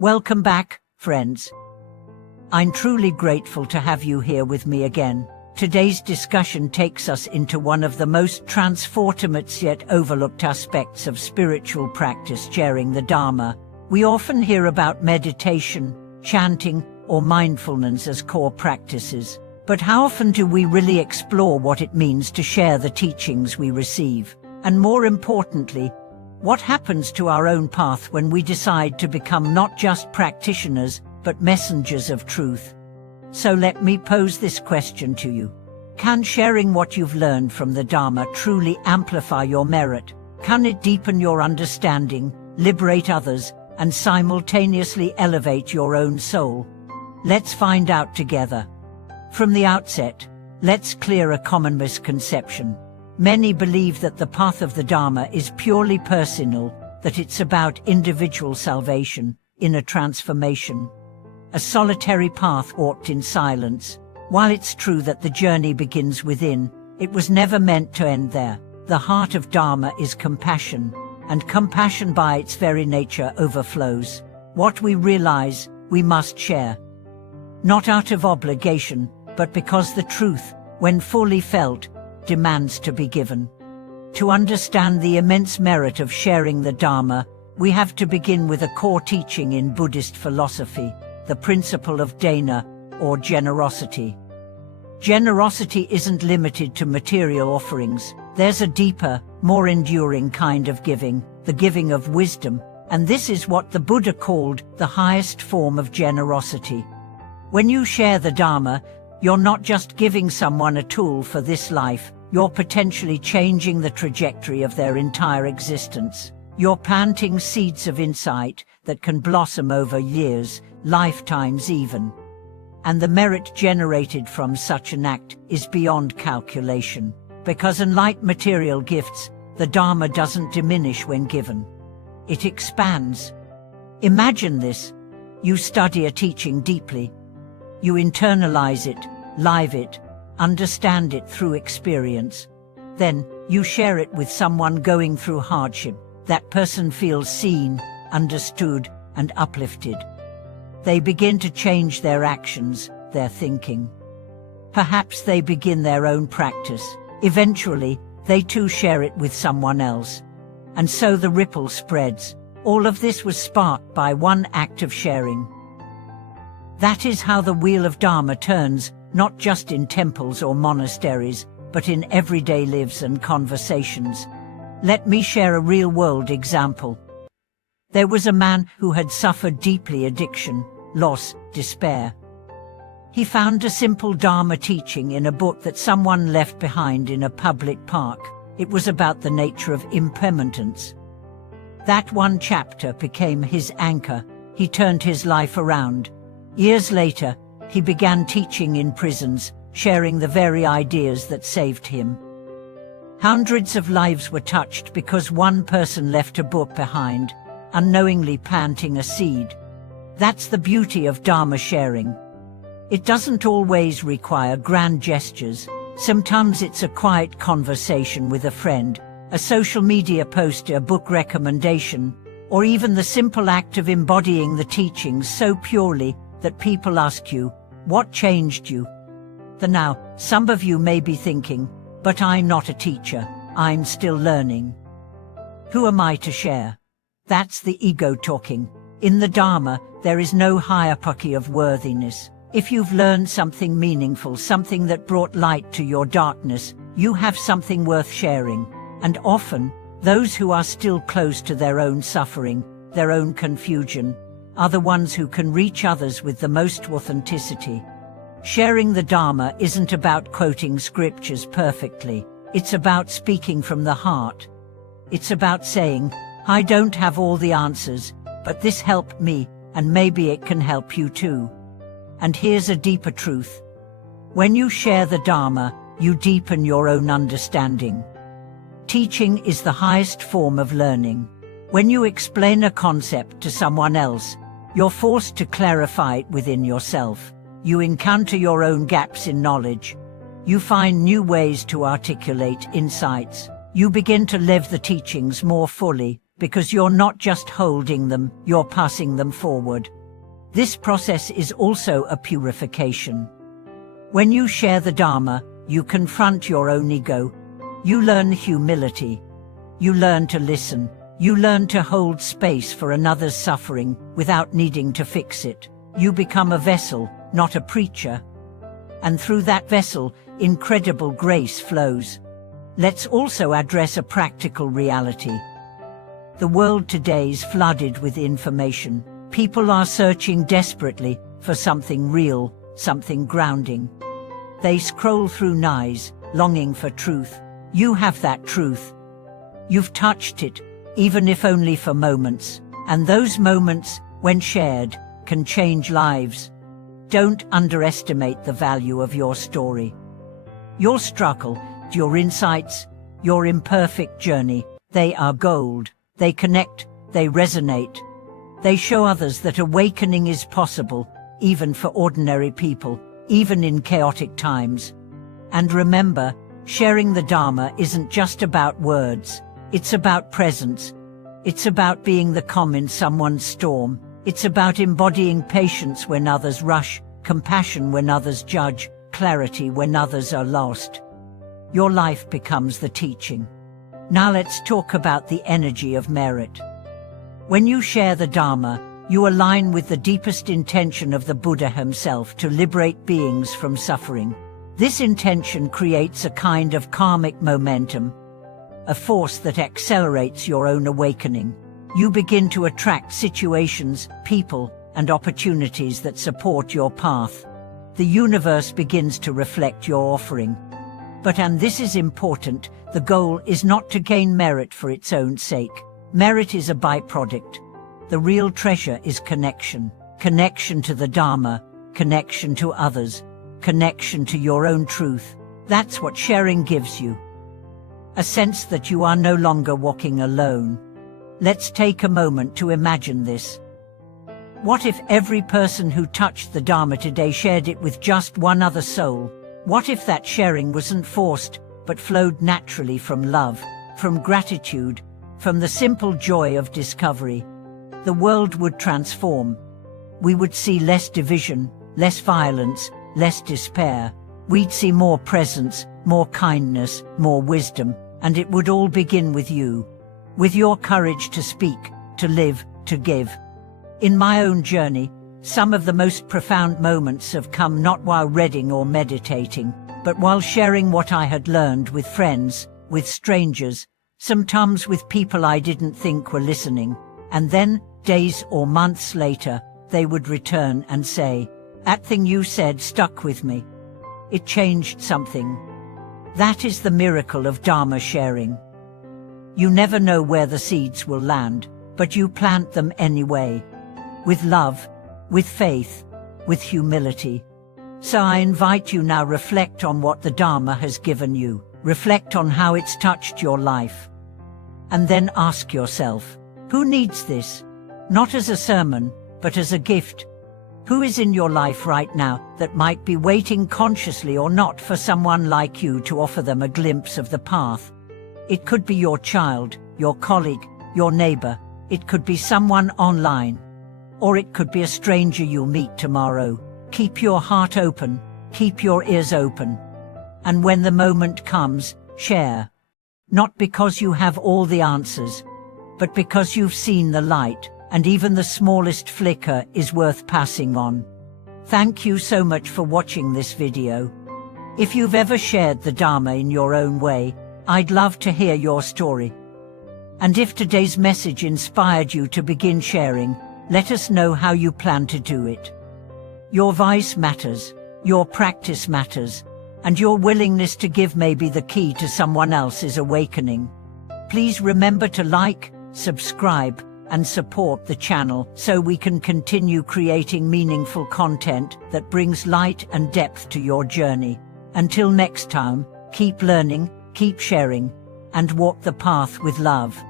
Welcome back, friends. I'm truly grateful to have you here with me again. Today's discussion takes us into one of the most transformative yet overlooked aspects of spiritual practice, sharing the Dharma. We often hear about meditation, chanting, or mindfulness as core practices. But how often do we really explore what it means to share the teachings we receive? And more importantly, what happens to our own path when we decide to become not just practitioners, but messengers of truth? So let me pose this question to you. Can sharing what you've learned from the Dharma truly amplify your merit? Can it deepen your understanding, liberate others, and simultaneously elevate your own soul? Let's find out together. From the outset, let's clear a common misconception. Many believe that the path of the Dharma is purely personal, that it's about individual salvation, inner transformation. A solitary path walked in silence. While it's true that the journey begins within, it was never meant to end there. The heart of Dharma is compassion, and compassion by its very nature overflows. What we realize, we must share. Not out of obligation, but because the truth, when fully felt, demands to be given. To understand the immense merit of sharing the Dharma, we have to begin with a core teaching in Buddhist philosophy, the principle of dana, or generosity. Generosity isn't limited to material offerings. There's a deeper, more enduring kind of giving, the giving of wisdom, and this is what the Buddha called the highest form of generosity. When you share the Dharma, you're not just giving someone a tool for this life, you're potentially changing the trajectory of their entire existence. You're planting seeds of insight that can blossom over years, lifetimes even. And the merit generated from such an act is beyond calculation. Because unlike material gifts, the Dharma doesn't diminish when given. It expands. Imagine this. You study a teaching deeply. You internalize it, live it, understand it through experience. Then, you share it with someone going through hardship. That person feels seen, understood, and uplifted. They begin to change their actions, their thinking. Perhaps they begin their own practice. Eventually, they too share it with someone else. And so the ripple spreads. All of this was sparked by one act of sharing. That is how the wheel of Dharma turns, not just in temples or monasteries, but in everyday lives and conversations. Let me share a real-world example. There was a man who had suffered deeply addiction, loss, despair. He found a simple Dharma teaching in a book that someone left behind in a public park. It was about the nature of impermanence. That one chapter became his anchor. He turned his life around. Years later, he began teaching in prisons, sharing the very ideas that saved him. Hundreds of lives were touched because one person left a book behind, unknowingly planting a seed. That's the beauty of Dharma sharing. It doesn't always require grand gestures. Sometimes it's a quiet conversation with a friend, a social media post, a book recommendation, or even the simple act of embodying the teachings so purely that people ask you, "What changed you?" Now, some of you may be thinking, "But I'm not a teacher, I'm still learning. Who am I to share?" That's the ego talking. In the Dharma, there is no hierarchy of worthiness. If you've learned something meaningful, something that brought light to your darkness, you have something worth sharing. And often, those who are still close to their own suffering, their own confusion, are the ones who can reach others with the most authenticity. Sharing the Dharma isn't about quoting scriptures perfectly. It's about speaking from the heart. It's about saying, "I don't have all the answers, but this helped me, and maybe it can help you too." And here's a deeper truth. When you share the Dharma, you deepen your own understanding. Teaching is the highest form of learning. When you explain a concept to someone else, you're forced to clarify it within yourself. You encounter your own gaps in knowledge. You find new ways to articulate insights. You begin to live the teachings more fully, because you're not just holding them, you're passing them forward. This process is also a purification. When you share the Dharma, you confront your own ego. You learn humility. You learn to listen. You learn to hold space for another's suffering without needing to fix it. You become a vessel, not a preacher. And through that vessel, incredible grace flows. Let's also address a practical reality. The world today is flooded with information. People are searching desperately for something real, something grounding. They scroll through noise, longing for truth. You have that truth. You've touched it, even if only for moments. And those moments, when shared, can change lives. Don't underestimate the value of your story. Your struggle, your insights, your imperfect journey, they are gold. They connect, they resonate. They show others that awakening is possible, even for ordinary people, even in chaotic times. And remember, sharing the Dharma isn't just about words. It's about presence. It's about being the calm in someone's storm. It's about embodying patience when others rush, compassion when others judge, clarity when others are lost. Your life becomes the teaching. Now let's talk about the energy of merit. When you share the Dharma, you align with the deepest intention of the Buddha himself to liberate beings from suffering. This intention creates a kind of karmic momentum, a force that accelerates your own awakening. You begin to attract situations, people, and opportunities that support your path. The universe begins to reflect your offering. But, and this is important, the goal is not to gain merit for its own sake. Merit is a byproduct. The real treasure is connection. Connection to the Dharma, connection to others, connection to your own truth. That's what sharing gives you. A sense that you are no longer walking alone. Let's take a moment to imagine this. What if every person who touched the Dharma today shared it with just one other soul? What if that sharing wasn't forced, but flowed naturally from love, from gratitude, from the simple joy of discovery? The world would transform. We would see less division, less violence, less despair. We'd see more presence, more kindness, more wisdom, and it would all begin with you. With your courage to speak, to live, to give. In my own journey, some of the most profound moments have come not while reading or meditating, but while sharing what I had learned with friends, with strangers, sometimes with people I didn't think were listening. And then, days or months later, they would return and say, "That thing you said stuck with me. It changed something." That is the miracle of Dharma sharing. You never know where the seeds will land, but you plant them anyway. With love, with faith, with humility. So I invite you now, reflect on what the Dharma has given you. Reflect on how it's touched your life. And then ask yourself, who needs this? Not as a sermon, but as a gift. Who is in your life right now that might be waiting, consciously or not, for someone like you to offer them a glimpse of the path? It could be your child, your colleague, your neighbor. It could be someone online. Or it could be a stranger you'll meet tomorrow. Keep your heart open, keep your ears open. And when the moment comes, share. Not because you have all the answers, but because you've seen the light, and even the smallest flicker is worth passing on. Thank you so much for watching this video. If you've ever shared the Dharma in your own way, I'd love to hear your story. And if today's message inspired you to begin sharing, let us know how you plan to do it. Your voice matters, your practice matters, and your willingness to give may be the key to someone else's awakening. Please remember to like, subscribe, and support the channel so we can continue creating meaningful content that brings light and depth to your journey. Until next time, keep learning, keep sharing, and walk the path with love.